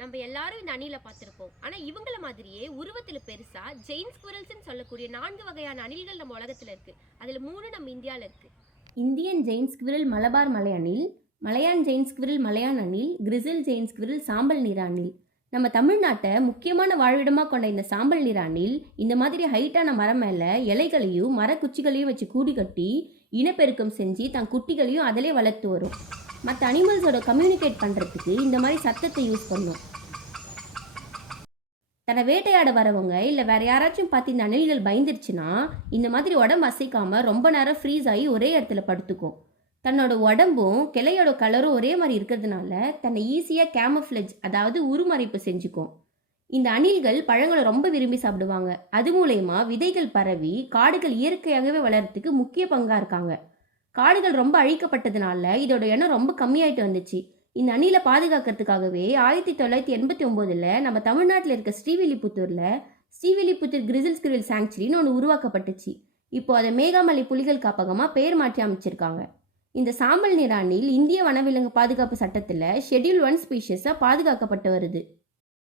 நம்ம எல்லாரும் இந்த அணில பார்த்திருப்போம். ஆனா இவங்கள மாதிரியே உருவத்துல பெருசா ஜெயின் ஸ்குரல்ஸ்ன்னு சொல்லக்கூடிய 4 வகையான அணில்கள் நம்ம உலகத்துல இருக்கு. அதுல 3 நம்ம இந்தியால இருக்கு. இந்தியன் ஜெயின் ஸ்குவிரல் மலபார் மலை அணில், மலையான் ஜெயின் ஸ்குவிரல் மலையான் அணில், கிரிசில் ஜெயின் ஸ்குவிரல் சாம்பல் நிற அணில். நம்ம தமிழ்நாட்டை முக்கியமான வாழ்விடமாக கொண்ட இந்த சாம்பல் நிற அணில் இந்த மாதிரி ஹைட்டான மரம் மேலே இலைகளையும் மரக்குச்சிகளையும் வச்சு கூடி கட்டி இனப்பெருக்கம் செஞ்சு தன் குட்டிகளையும் அதிலே வளர்த்து வரும். மற்ற அனிமல்ஸோட கம்யூனிகேட் பண்ணுறதுக்கு இந்த மாதிரி சத்தத்தை யூஸ் பண்ணும். தன்னை வேட்டையாட வரவங்க இல்லை வேற யாராச்சும் பார்த்து இந்த அணில்கள் பயந்துருச்சுன்னா இந்த மாதிரி உடம்பு அசைக்காம ரொம்ப நேரம் ஃப்ரீஸ் ஆகி ஒரே இடத்துல படுத்துக்கும். தன்னோட உடம்பும் கிளையோட கலரும் ஒரே மாதிரி இருக்கிறதுனால தன்னை ஈஸியாக கேமஃப்ளஜ் அதாவது உருமறைப்பு செஞ்சுக்கும். இந்த அணில்கள் பழங்களை ரொம்ப விரும்பி சாப்பிடுவாங்க. அது மூலயமா விதைகள் பரவி காடுகள் இயற்கையாகவே வளர்றதுக்கு முக்கிய பங்காக இருக்காங்க. காடுகள் ரொம்ப அழிக்கப்பட்டதுனால இதோட எண்ணம் ரொம்ப கம்மியாயிட்டு வந்துச்சு. இந்த அணிலை பாதுகாக்கிறதுக்காகவே 1989 நம்ம தமிழ்நாட்டில் இருக்க ஸ்ரீவில்லிபுத்தூர் கிரிசில் ஸ்குரில் சாங்சுரின்னு ஒன்று உருவாக்கப்பட்டுச்சு. இப்போ அதை மேகாமலை புலிகள் காப்பகமாக பெயர் மாற்றி அமைச்சிருக்காங்க. இந்த சாம்பல் நிற அணில் இந்திய வனவிலங்கு பாதுகாப்பு சட்டத்தில் ஷெட்யூல் 1 ஸ்பீஷஸாக பாதுகாக்கப்பட்டு வருது.